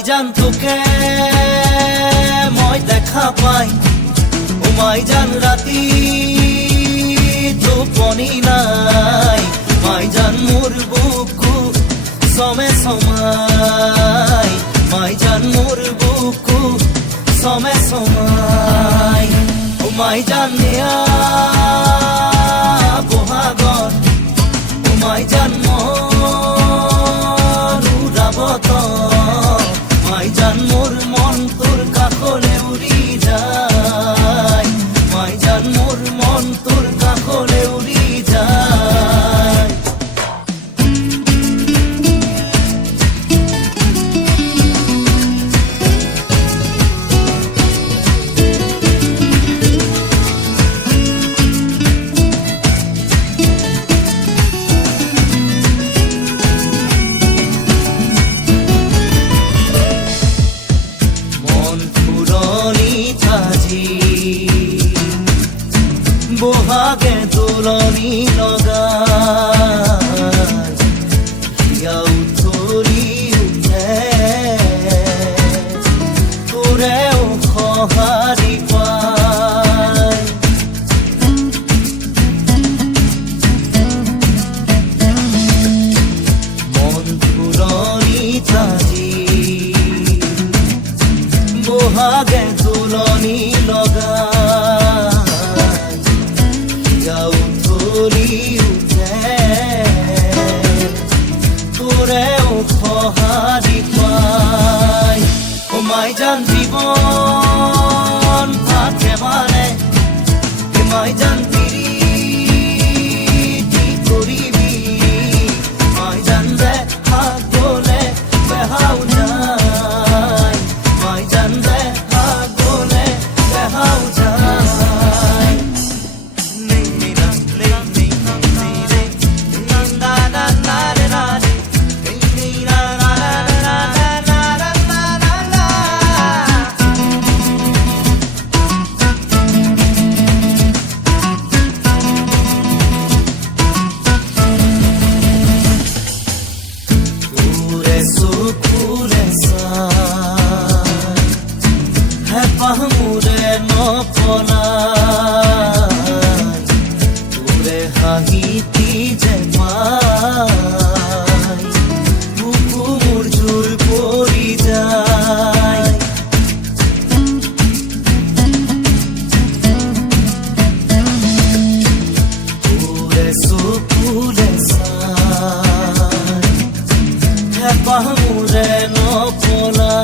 মাইজান তোকে মই দেখা পাই, ও মাইজান রাতি টোপনি নাই, মাইজান মোর বুকু সমে সমাই, মাইজান মোর বুকু সমে সমাই। ও মাইজান নিয়া বহাগত, ও মাইজান মন উড়াবত, মাইজান মোর মন তোর কাকলে উড়ি যায়, মাইজান মোর মন তোর কাকলে উড়ি যায়। বহাগে দোলনি লগাই, হিয়া উতলি উঠে তোৰেও সঁহাৰি পায়। মন ফুলনি তাজি বহাগে দোলনি লগাই, তোৰেও সঁহাৰি পায়। ও মাইজান জীৱন থাকে মানে, মাইজান পিৰিতি কৰিবি, মাইজান দেখা গলে বেহাও যায়, মাইজান দেখা গলে বেহাও যায়। পাহমুৰে নপলাই, তোৰে হাঁহিতি যে পাই, বুকু মোৰ জোৰ পৰি যায়। তোৰে চকুৰে চাই পাহমুৰে নপলাই,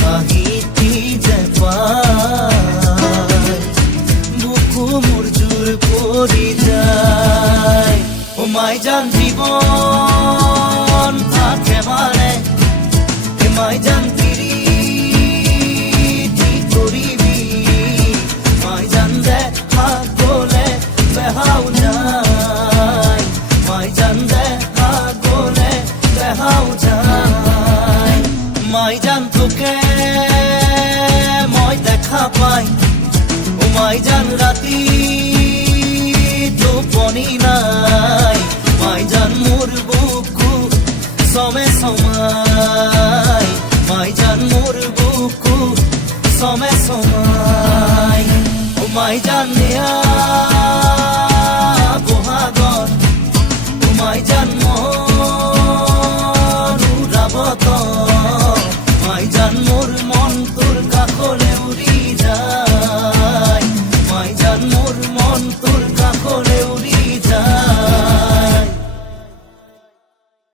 হাঁহিতি যে পাই, বুকু মোৰ জোৰ পৰি যায়। ও মাইজান জীৱন থাকে মানে, মাইজান পিৰিতি কৰিবি, মাইজান দেখা গলে বেহাও যায়, মাইজান দেখা গলে বেহাও যায়। মাইজান তোকে মই দেখা পাই, ও মাইজান রাতি টোপনি নাই, মাইজান মোর বুকু সমে সমাই, মাইজান মোর বুকু সমে সমাই। ও মাইজান